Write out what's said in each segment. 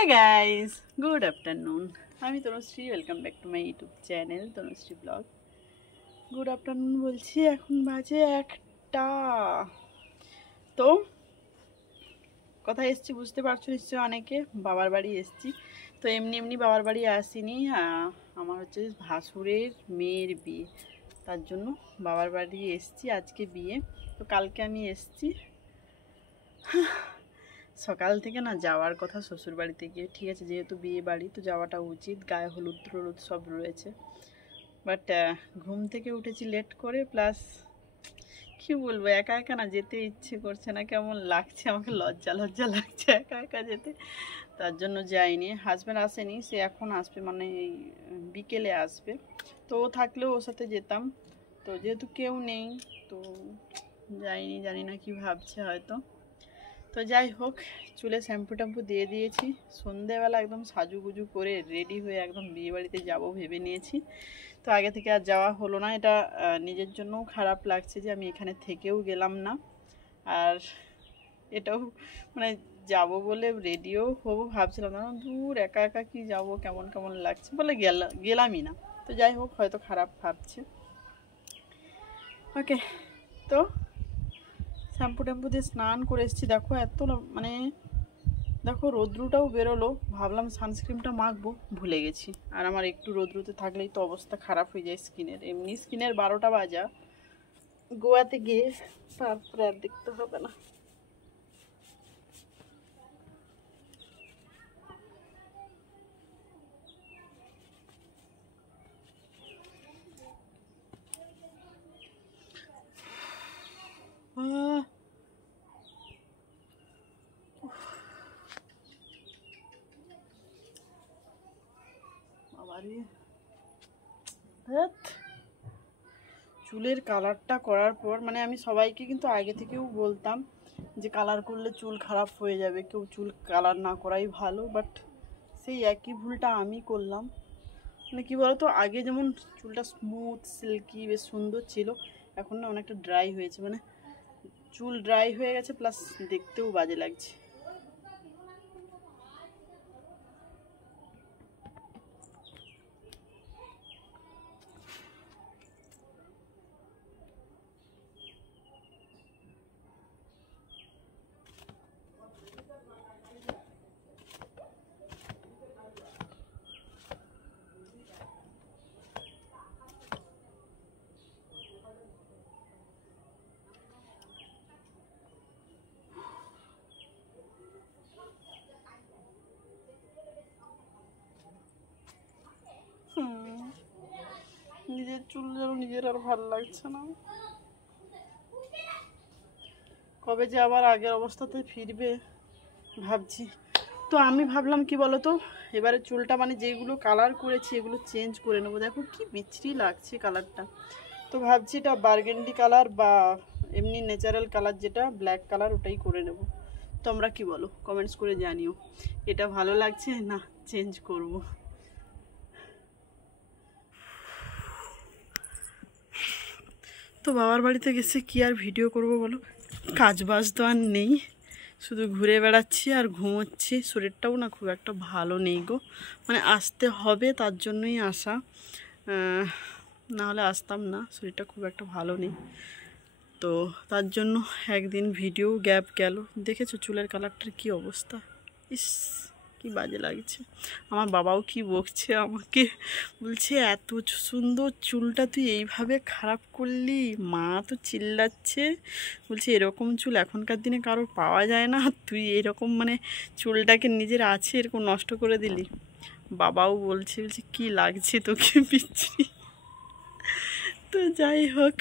Hey guys, good afternoon. আমি Tanushree, welcome back to my YouTube channel Tanushree blog. Good afternoon বলছি, এখন বাজে 1টা। তো কোথায় এসছি বুঝতে পারছো নিশ্চয়ই অনেকে, বাবার বাড়ি এসছি। তো এমনি এমনি বাবার বাড়ি আসিনি, আমার হচ্ছে ভাসুরের মেয়ের বিয়ে, তার জন্য বাবার বাড়ি এসছি। আজকে বিয়ে, তো কালকে আমি এসছি। সকাল থেকে না যাওয়ার কথা শ্বশুর বাড়িতে গিয়ে, ঠিক আছে যেহেতু বিয়ে বাড়ি তো যাওয়াটা উচিত, গায়ে হলুদ টলুদ সব রয়েছে। বাট ঘুম থেকে উঠেছি লেট করে, প্লাস কি বলবো, একা একা না যেতে ইচ্ছে করছে না, কেমন লাগছে, আমাকে লজ্জা লজ্জা লাগছে একা একা যেতে। তার জন্য যাইনি। হাজব্যান্ড আসেনি, সে এখন আসবে, মানে এই বিকেলে আসবে। তো ও থাকলেও ওর সাথে যেতাম, তো যেহেতু কেউ নেই তো যাইনি। জানি না কি ভাবছে হয়তো। তো যাই হোক, চুলে শ্যাম্পু ট্যাম্পু দিয়ে দিয়েছি। সন্ধেবেলা একদম সাজুগুজু করে রেডি হয়ে একদম বিয়েবাড়িতে যাব ভেবে নিয়েছি। তো আগে থেকে আর যাওয়া হলো না। এটা নিজের জন্যও খারাপ লাগছে যে আমি এখানে থেকেও গেলাম না, আর এটাও মানে যাব বলে রেডিও হবো ভাবছিলাম না, দূর একা একা কি যাব, কেমন কেমন লাগছে বলে গেলামই না। তো যাই হোক, হয়তো খারাপ ভাবছে। ওকে, তো শ্যাম্পু ট্যাম্পু দিয়ে স্নান করে এসেছি। দেখো এত মানে দেখো রৌদ্রটাও বেরোলো, ভাবলাম সানস্ক্রিনটা মাখবো, ভুলে গেছি। আর আমার একটু রৌদ্রতে থাকলেই তো অবস্থা খারাপ হয়ে যায় স্কিনের, এমনি স্কিনের 12টা বাজা। গোয়াতে গিয়ে তারপরে আর দেখতে হবে না। বাবারে, চুলের কালারটা করার পর মানে আমি সবাইকে কিন্তু আগে থেকেও বলতাম যে কালার করলে চুল খারাপ হয়ে যাবে, কেউ চুল কালার না করাই ভালো। বাট সেই একই ভুলটা আমি করলাম। মানে কী বলতো, আগে যেমন চুলটা স্মুথ সিল্কি বেশ সুন্দর ছিল, এখন না অনেকটা ড্রাই হয়েছে, মানে চুল ড্রাই হয়ে গেছে, প্লাস দেখতেও বাজে লাগছে। নিজের চুল যেন নিজের আর ভালো লাগছে না। কবে যে আবার আগের অবস্থাতে ফিরবে ভাবছি। তো আমি ভাবলাম কি বলতো, এবারে চুলটা মানে যেগুলো কালার করেছি এগুলো চেঞ্জ করে নেবো। দেখো কি বিচ্ছিরি লাগছে কালারটা। তো ভাবছি এটা বার্গেন্ডি কালার বা এমনি ন্যাচারাল কালার যেটা ব্ল্যাক কালার, ওটাই করে নেব। তোমরা কি বলো, কমেন্টস করে জানিও এটা ভালো লাগছে না চেঞ্জ করব। তো বাবার বাড়িতে গেছে কি আর ভিডিও করব বলো, কাজ বাজ তো আর নেই, শুধু ঘুরে বেড়াচ্ছি আর ঘুমোচ্ছি। শরীরটাও না খুব একটা ভালো নেই গো, মানে আসতে হবে তার জন্যই আসা, না হলে আসতাম না। শরীরটা খুব একটা ভালো নেই, তো তার জন্য একদিন ভিডিও গ্যাপ গেল। দেখেছো চুলের কালারটার কি অবস্থা, ইস কি বাজে লাগছে। আমার বাবাও কি বকছে আমাকে, বলছে এত সুন্দর চুলটা তুই এইভাবে খারাপ করলি। মা তো চিল্লাচ্ছে, বলছে এরকম চুল এখনকার দিনে কারোর পাওয়া যায় না, তুই এরকম মানে চুলটাকে নিজের আছে এরকম নষ্ট করে দিলি। বাবাও বলছে কি লাগছে তোকে বিচ্ছিরি। তো যাই হোক,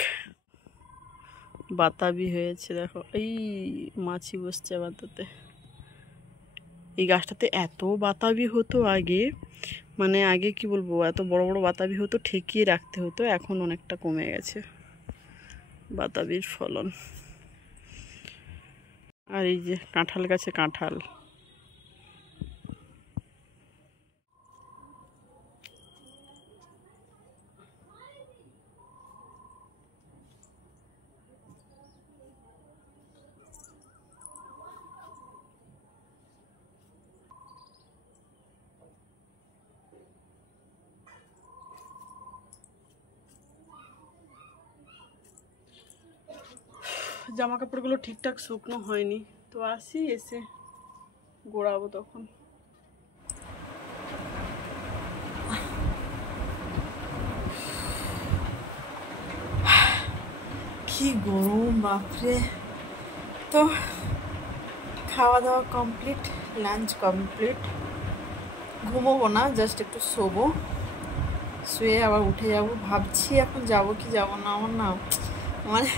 বাতাবি হয়েছে দেখো, এই মাছি বসছে বাতাতে। এই গাছটাতে এত বাতাবি হতো আগে, মানে আগে কি বলবো, এত বড় বড় বাতাবি হতো, ঠেকিয়ে রাখতে হতো, এখন অনেকটা কমে গেছে বাতাবির ফলন। আর এই যে কাঁঠাল গাছে কাঁঠাল, জামা কাপড়গুলো ঠিকঠাক শুকনো হয়নি, তো আসি এসে গোড়াবো তখন। কি গরম বাপরে। তো খাওয়া দাওয়া কমপ্লিট, লাঞ্চ কমপ্লিট, ঘুমোবো না, জাস্ট একটু শোবো, শুয়ে আবার উঠে যাব। ভাবছি এখন যাব কি যাব না, আমার না মানে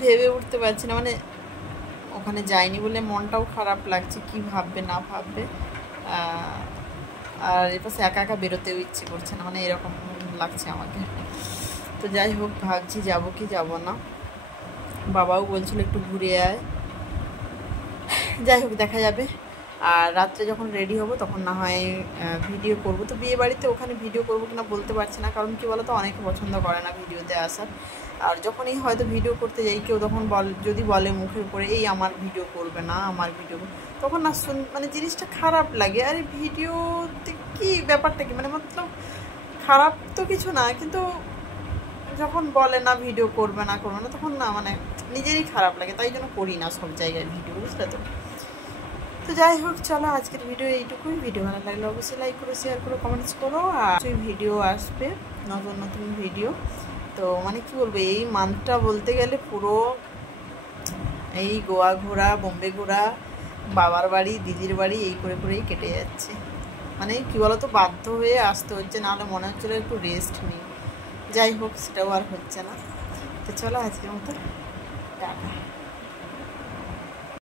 ভেবে উঠতে পারছি না, মানে ওখানে যাইনি বলে মনটাও খারাপ লাগছে, কি ভাববে না ভাববে। আর এপাশে একা একা বেরোতেও ইচ্ছে করছে না, মানে এরকম লাগছে আমাকে। তো যাই হোক, ভাবছি যাব কি যাব না। বাবাও বলছিল একটু ঘুরে আয়, যাই হোক দেখা যাবে। আর রাত্রে যখন রেডি হব তখন না হয় ভিডিও করব। তো বিয়ে বাড়িতে ওখানে ভিডিও করবো কিনা বলতে পারছি না, কারণ কি বলো তো, অনেকে পছন্দ করে না ভিডিওতে আসার। আর যখনই হয়তো ভিডিও করতে যাই, কেউ তখন যদি বলে মুখের উপরে এই আমার ভিডিও করবে না, আমার ভিডিও, তখন না মানে জিনিসটা খারাপ লাগে। আরে ভিডিওতে কি ব্যাপারটা কি, মানে মতলব খারাপ তো কিছু না, কিন্তু যখন বলে না ভিডিও করবে না তখন না মানে নিজেরই খারাপ লাগে, তাই জন্য করি না সব জায়গায় ভিডিও, বুঝলে তো। তো যাই হোক, চলো আজকের ভিডিও এইটুকুই। ভিডিও ভালো লাগলে অবশ্যই লাইক করো, শেয়ার করো, কমেন্টস করো। আর ভিডিও আসবে, নতুন নতুন ভিডিও। তো মানে কি বলবো, এই মান্থটা বলতে গেলে পুরো এই গোয়া ঘোরা, বোম্বে ঘোরা, বাবার বাড়ি, দিদির বাড়ি, এই করে করেই কেটে যাচ্ছে। মানে কি বলতো, বাধ্য হয়ে আসতে হচ্ছে, নাহলে মনে হচ্ছিলো একটু রেস্ট নিই। যাই হোক, সেটাও আর হচ্ছে না। তো চলো আজকের মতো টাটা।